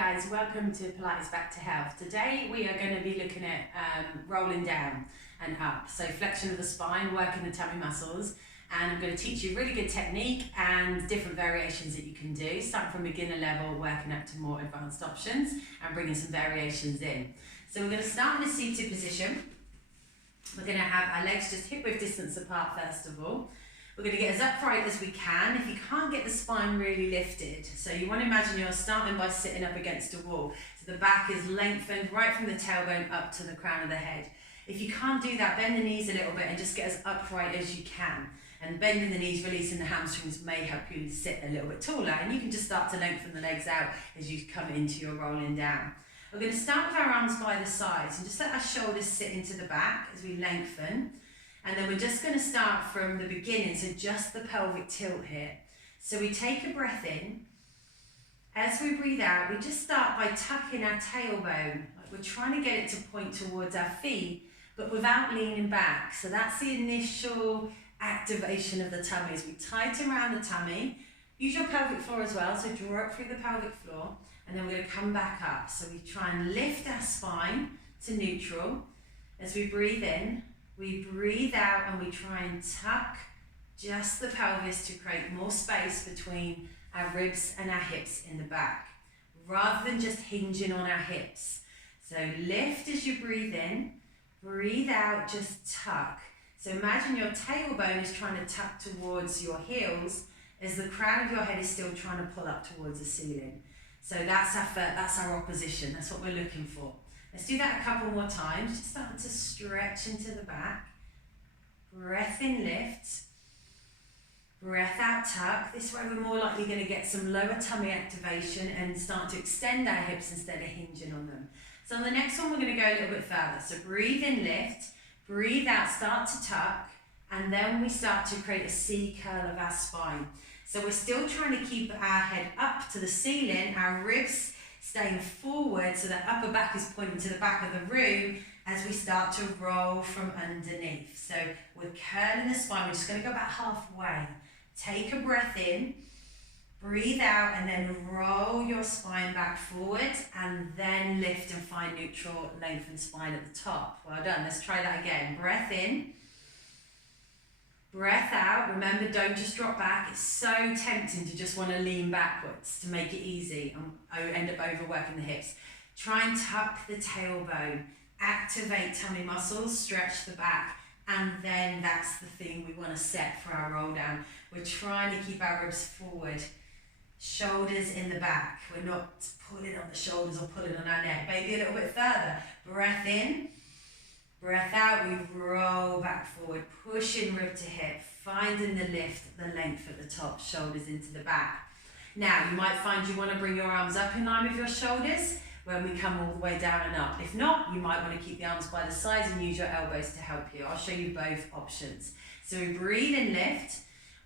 guys, welcome to Pilates Back to Health. Today we are going to be looking at rolling down and up. So flexion of the spine, working the tummy muscles, and I'm going to teach you really good technique and different variations that you can do, starting from beginner level, working up to more advanced options and bringing some variations in. So we're going to start in a seated position. We're going to have our legs just hip width distance apart first of all. We're going to get as upright as we can. If you can't get the spine really lifted, so you want to imagine you're starting by sitting up against a wall. So the back is lengthened right from the tailbone up to the crown of the head. If you can't do that, bend the knees a little bit and just get as upright as you can. And bending the knees, releasing the hamstrings may help you sit a little bit taller. And you can just start to lengthen the legs out as you come into your rolling down. We're going to start with our arms by the sides and just let our shoulders sit into the back as we lengthen. And then we're just going to start from the beginning, so just the pelvic tilt here. So we take a breath in. As we breathe out, we just start by tucking our tailbone. Like we're trying to get it to point towards our feet, but without leaning back. So that's the initial activation of the tummy. As we tighten around the tummy, use your pelvic floor as well, so draw up through the pelvic floor, and then we're going to come back up. So we try and lift our spine to neutral. As we breathe in, we breathe out and we try and tuck just the pelvis to create more space between our ribs and our hips in the back, rather than just hinging on our hips. So lift as you breathe in, breathe out, just tuck. So imagine your tailbone is trying to tuck towards your heels as the crown of your head is still trying to pull up towards the ceiling. So that's our opposition, that's what we're looking for. Let's do that a couple more times, just starting to stretch into the back. Breath in, lift. Breath out, tuck. This way we're more likely going to get some lower tummy activation and start to extend our hips instead of hinging on them. So on the next one, we're going to go a little bit further. So breathe in, lift. Breathe out, start to tuck. And then we start to create a C curl of our spine. So we're still trying to keep our head up to the ceiling, our ribs staying forward so that upper back is pointing to the back of the room as we start to roll from underneath. So we're curling the spine, we're just going to go about halfway. Take a breath in, breathe out, and then roll your spine back forward and then lift and find neutral, lengthened spine at the top. Well done, let's try that again. Breath in. Breath out. Remember, don't just drop back. It's so tempting to just want to lean backwards to make it easy and end up overworking the hips. Try and tuck the tailbone, activate tummy muscles, stretch the back, and then that's the thing we want to set for our roll down. We're trying to keep our ribs forward, shoulders in the back. We're not pulling on the shoulders or pulling on our neck. Maybe a little bit further. Breath in. Breath out, we roll back forward, pushing rib to hip, finding the lift, the length at the top, shoulders into the back. Now, you might find you want to bring your arms up in line with your shoulders when we come all the way down and up. If not, you might want to keep the arms by the sides and use your elbows to help you. I'll show you both options. So we breathe and lift.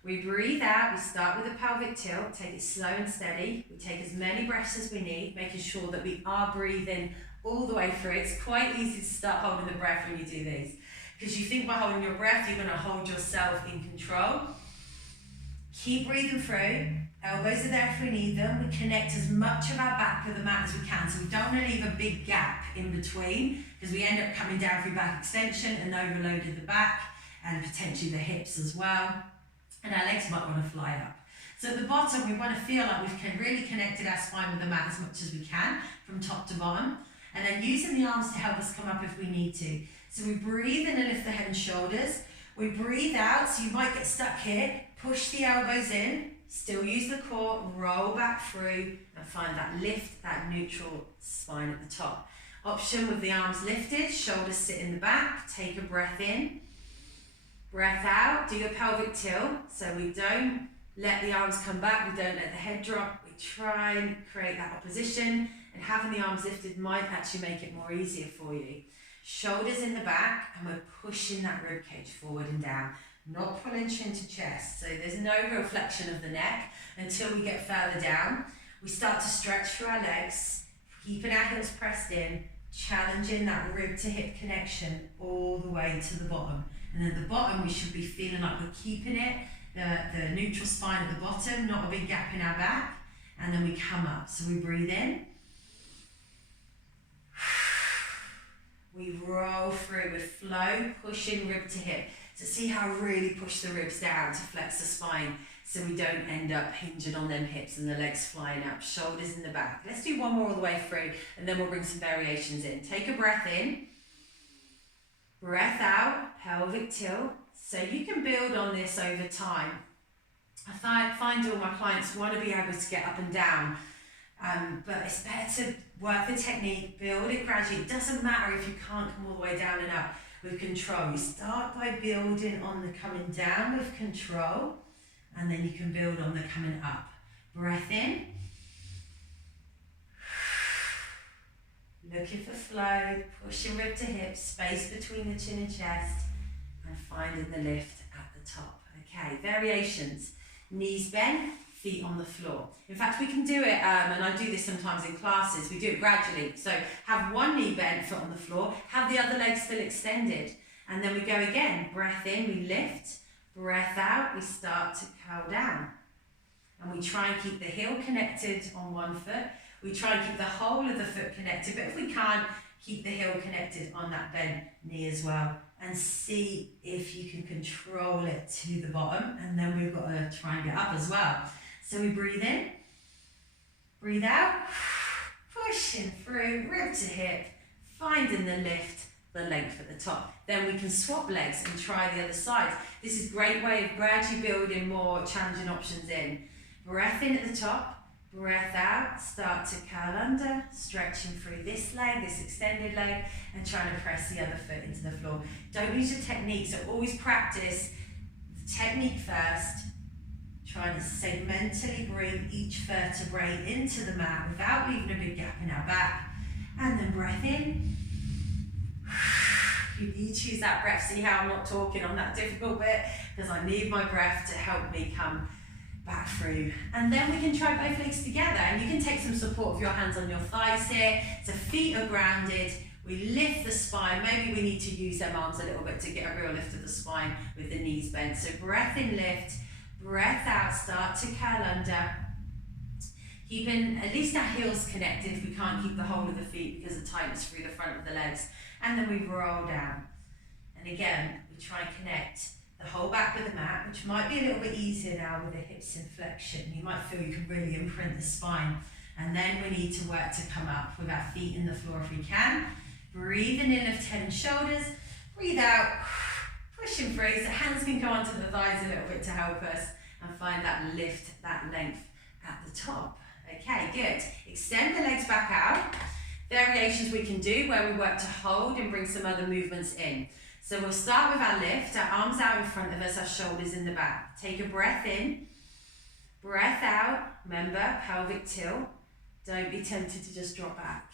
We breathe out, we start with the pelvic tilt, take it slow and steady. We take as many breaths as we need, making sure that we are breathing all the way through. It's quite easy to start holding the breath when you do these, because you think by holding your breath, you're going to hold yourself in control. Keep breathing through. Elbows are there if we need them. We connect as much of our back with the mat as we can, so we don't want to leave a big gap in between, because we end up coming down through back extension and overloaded the back and potentially the hips as well. And our legs might want to fly up. So at the bottom, we want to feel like we've really connected our spine with the mat as much as we can, from top to bottom. And then using the arms to help us come up if we need to. So we breathe in and lift the head and shoulders. We breathe out, so you might get stuck here. Push the elbows in, still use the core, roll back through, and find that lift, that neutral spine at the top. Option with the arms lifted, shoulders sit in the back. Take a breath in. Breath out, do your pelvic tilt. So we don't let the arms come back, we don't let the head drop. We try and create that opposition. And having the arms lifted might actually make it more easier for you. Shoulders in the back, and we're pushing that rib cage forward and down, not pulling chin to chest. So there's no real flexion of the neck until we get further down. We start to stretch through our legs, keeping our heels pressed in, challenging that rib to hip connection all the way to the bottom. And at the bottom, we should be feeling like we're keeping it, the neutral spine at the bottom, not a big gap in our back. And then we come up. So we breathe in. We roll through with flow, pushing rib to hip. So see how I really push the ribs down to flex the spine so we don't end up hinging on them hips and the legs flying up, shoulders in the back. Let's do one more all the way through and then we'll bring some variations in. Take a breath in, breath out, pelvic tilt. So you can build on this over time. I find all my clients want to be able to get up and down, but it's better to work the technique, build it gradually. It doesn't matter if you can't come all the way down and up with control. You start by building on the coming down with control, and then you can build on the coming up. Breath in. Looking for flow, pushing rib to hip, space between the chin and chest, and finding the lift at the top. Okay, variations. Knees bent, feet on the floor. In fact, we can do it, and I do this sometimes in classes, we do it gradually. So have one knee bent, foot on the floor, have the other leg still extended. And then we go again, breath in, we lift, breath out, we start to curl down. And we try and keep the heel connected on one foot. We try and keep the whole of the foot connected, but if we can't, keep the heel connected on that bent knee as well. And see if you can control it to the bottom, and then we've got to try and get up as well. So we breathe in, breathe out, pushing through, rib to hip, finding the lift, the length at the top. Then we can swap legs and try the other side. This is a great way of gradually building more challenging options in. Breath in at the top, breath out, start to curl under, stretching through this leg, this extended leg, and trying to press the other foot into the floor. Don't use your technique, so always practice the technique first, trying to segmentally bring each vertebrae into the mat without leaving a big gap in our back. And then breath in. You choose that breath. See how I'm not talking on that difficult bit? Because I need my breath to help me come back through. And then we can try both legs together, and you can take some support of your hands on your thighs here. So feet are grounded, we lift the spine. Maybe we need to use them arms a little bit to get a real lift of the spine with the knees bent. So breath in, lift, breath out, start to curl under. Keeping at least our heels connected if we can't keep the whole of the feet because of tightness through the front of the legs. And then we roll down. And again, we try and connect the whole back with the mat, which might be a little bit easier now with the hips in flexion. You might feel you can really imprint the spine. And then we need to work to come up with our feet in the floor if we can. Breathing in, lift head and shoulders. Breathe out, pushing through. So hands can go onto the thighs a little bit to help us and find that lift, that length at the top. Okay, good. Extend the legs back out. Variations we can do where we work to hold and bring some other movements in. So we'll start with our lift, our arms out in front of us, our shoulders in the back. Take a breath in, breath out. Remember, pelvic tilt. Don't be tempted to just drop back.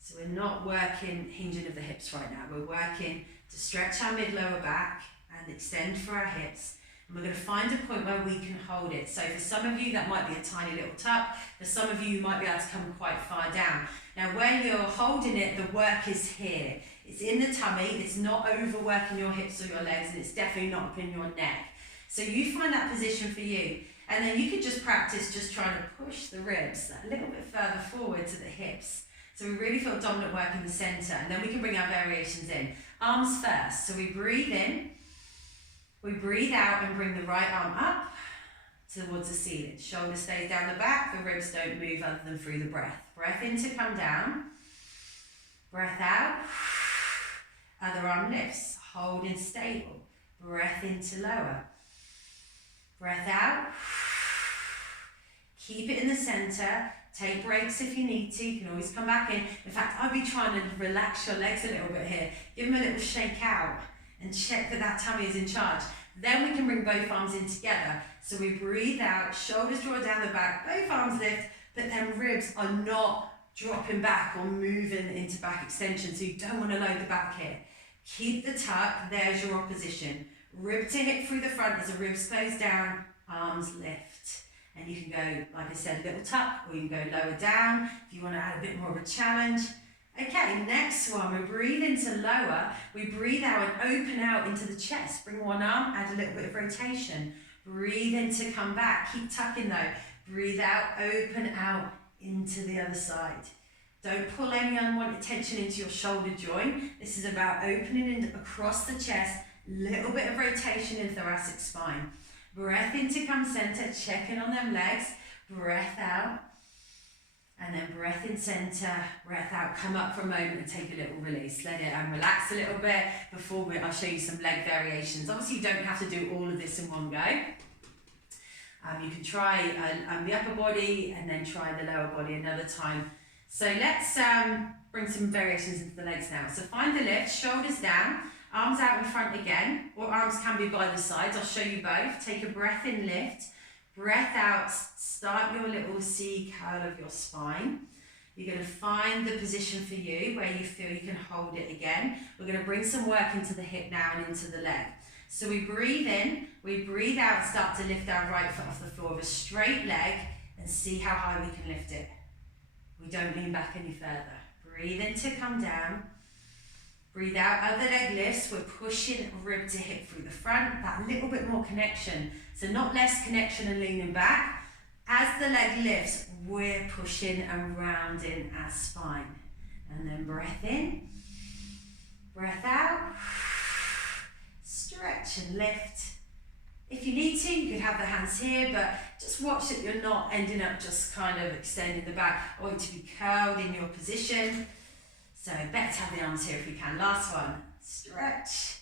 So we're not working hinging of the hips right now. We're working to stretch our mid-lower back and extend for our hips. And we're going to find a point where we can hold it. So for some of you, that might be a tiny little tuck. For some of you, you might be able to come quite far down. Now, when you're holding it, the work is here. It's in the tummy, it's not overworking your hips or your legs, and it's definitely not up in your neck. So you find that position for you. And then you could just practice just trying to push the ribs a little bit further forward to the hips. So we really feel dominant work in the center, and then we can bring our variations in. Arms first, so we breathe in, we breathe out and bring the right arm up towards the ceiling. Shoulder stays down the back, the ribs don't move other than through the breath. Breath in to come down, breath out, other arm lifts, holding stable, breath in to lower, breath out, keep it in the center. Take breaks if you need to, you can always come back in. In fact, I'd be trying to relax your legs a little bit here. Give them a little shake out and check that that tummy is in charge. Then we can bring both arms in together. So we breathe out, shoulders draw down the back, both arms lift, but then ribs are not dropping back or moving into back extension. So you don't want to load the back here. Keep the tuck, there's your opposition. Rib to hip through the front as the ribs close down, arms lift. And you can go, like I said, little tuck, or you can go lower down if you want to add a bit more of a challenge. Okay, next one, we breathe into lower, we breathe out and open out into the chest. Bring one arm, add a little bit of rotation. Breathe in to come back, keep tucking though. Breathe out, open out into the other side. Don't pull any unwanted tension into your shoulder joint. This is about opening in across the chest, little bit of rotation in thoracic spine. Breath in to come center, check in on them legs, breath out, and then breath in center, breath out, come up for a moment and take a little release. Let it relax a little bit before I'll show you some leg variations. Obviously you don't have to do all of this in one go. You can try the upper body and then try the lower body another time. So let's bring some variations into the legs now. So find the lift, shoulders down, arms out in front again, or arms can be by the sides. I'll show you both. Take a breath in, lift. Breath out, start your little C curl of your spine. You're going to find the position for you where you feel you can hold it again. We're going to bring some work into the hip now and into the leg. So we breathe in, we breathe out, start to lift our right foot off the floor with a straight leg and see how high we can lift it. We don't lean back any further. Breathe in to come down. Breathe out, other leg lifts. We're pushing rib to hip through the front, that little bit more connection. So not less connection and leaning back. As the leg lifts, we're pushing and rounding our spine. And then breath in, breath out, stretch and lift. If you need to, you could have the hands here, but just watch that you're not ending up just kind of extending the back. I want you to be curled in your position. So better to have the arms here if you can. Last one, stretch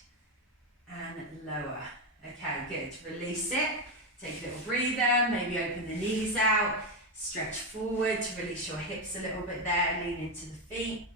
and lower. Okay, good. Release it. Take a little breather, maybe open the knees out. Stretch forward to release your hips a little bit there. Lean into the feet.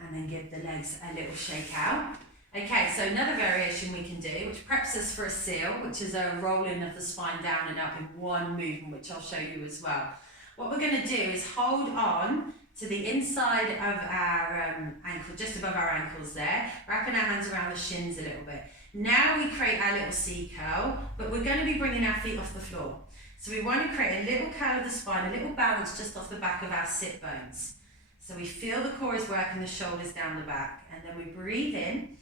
And then give the legs a little shake out. Okay, so another variation we can do, which preps us for a seal, which is a rolling of the spine down and up in one movement, which I'll show you as well. What we're going to do is hold on to the inside of our ankle, just above our ankles there, wrapping our hands around the shins a little bit. Now we create our little C curl, but we're going to be bringing our feet off the floor. So we want to create a little curl of the spine, a little balance just off the back of our sit bones. So we feel the core is working the shoulders down the back, and then we breathe in.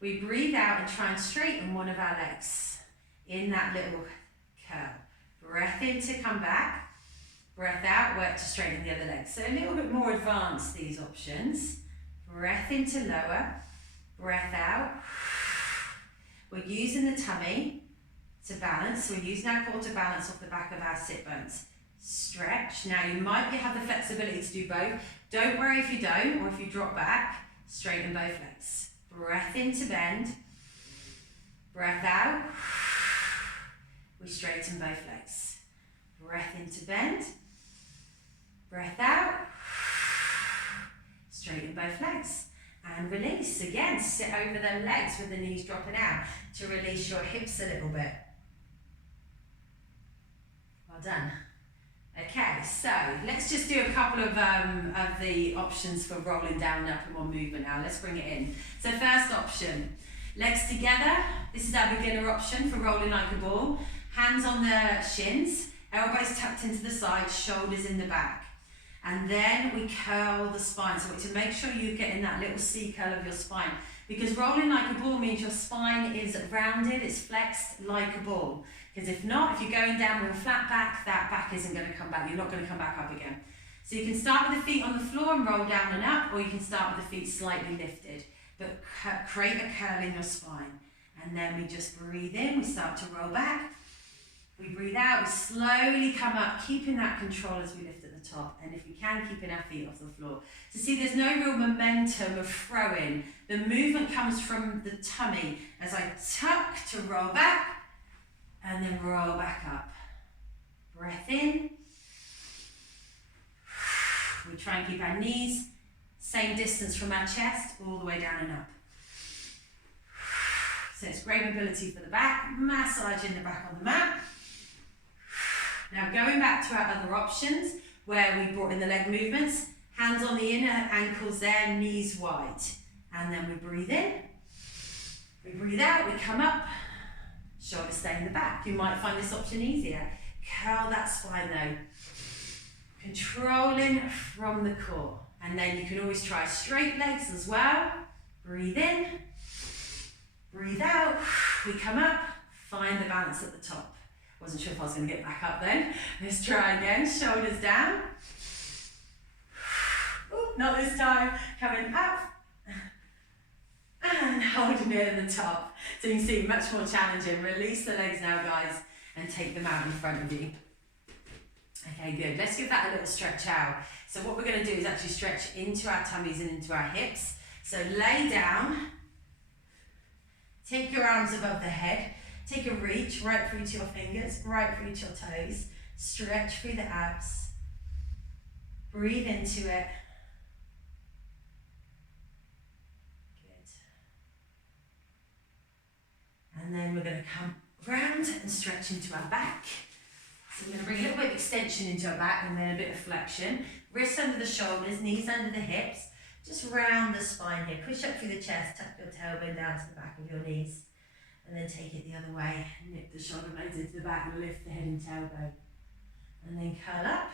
We breathe out and try and straighten one of our legs in that little curl. Breath in to come back. Breath out, work to straighten the other leg. So a little bit more advanced, these options. Breath in to lower. Breath out. We're using the tummy to balance. We're using our core to balance off the back of our sit bones. Stretch. Now you might have the flexibility to do both. Don't worry if you don't, or if you drop back. Straighten both legs. Breath in to bend, breath out, we straighten both legs. Breath in to bend, breath out, straighten both legs. And release, again, sit over them legs with the knees dropping out to release your hips a little bit. Well done. Okay, so let's just do a couple of the options for rolling down and up in one movement now. Let's bring it in. So first option, legs together. This is our beginner option for rolling like a ball. Hands on the shins, elbows tucked into the sides, shoulders in the back. And then we curl the spine. So to make sure you're getting that little C curl of your spine. Because rolling like a ball means your spine is rounded, it's flexed like a ball. Because if not, if you're going down with a flat back, that back isn't going to come back. You're not going to come back up again. So you can start with the feet on the floor and roll down and up, or you can start with the feet slightly lifted. But create a curl in your spine. And then we just breathe in, we start to roll back. We breathe out, we slowly come up, keeping that control as we lift at the top. And if we can, keeping our feet off the floor. So see, there's no real momentum of throwing. The movement comes from the tummy as I tuck to roll back, and then roll back up. Breath in. We try and keep our knees same distance from our chest, all the way down and up. So it's great mobility for the back, massaging the back on the mat. Now going back to our other options, where we brought in the leg movements, hands on the inner ankles there, knees wide. And then we breathe in, we breathe out, we come up, shoulders stay in the back. You might find this option easier. Curl that spine though. Controlling from the core. And then you can always try straight legs as well. Breathe in, breathe out, we come up, find the balance at the top. Wasn't sure if I was going to get back up then. Let's try again, shoulders down. not this time. Coming up and holding it at the top. So you can see, much more challenging. Release the legs now, guys, and take them out in front of you. Okay, good. Let's give that a little stretch out. So what we're going to do is actually stretch into our tummies and into our hips. So lay down, take your arms above the head, take a reach right through to your fingers, right through to your toes, stretch through the abs, breathe into it. Good. And then we're going to come round and stretch into our back. So we're going to bring a little bit of extension into our back and then a bit of flexion. Wrists under the shoulders, knees under the hips. Just round the spine here. Push up through the chest, tuck your tailbone down to the back of your knees. And then take it the other way. Nip the shoulder blades into the back and lift the head and tailbone. And then curl up.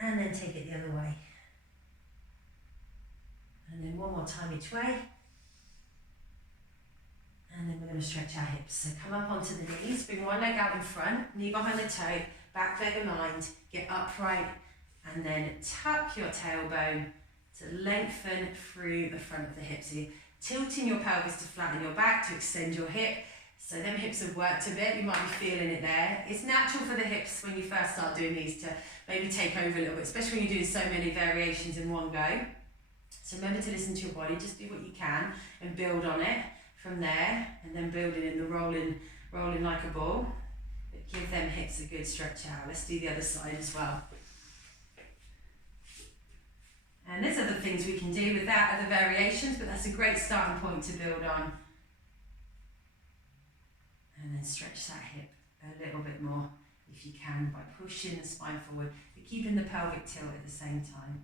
And then take it the other way. And then one more time each way. And then we're going to stretch our hips. So come up onto the knees, bring one leg out in front, knee behind the toe, back leg aligned, get upright, and then tuck your tailbone to lengthen through the front of the hips. So you're tilting your pelvis to flatten your back, to extend your hip. So them hips have worked a bit, you might be feeling it there. It's natural for the hips when you first start doing these to maybe take over a little bit, especially when you're doing so many variations in one go. So remember to listen to your body, just do what you can and build on it from there, and then building in the rolling like a ball. But give them hips a good stretch out. Let's do the other side as well. And there's other things we can do with that, other variations, but that's a great starting point to build on. And then stretch that hip a little bit more if you can by pushing the spine forward, but keeping the pelvic tilt at the same time.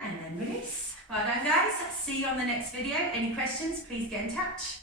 And then release. Well done, guys. See you on the next video. Any questions, please get in touch.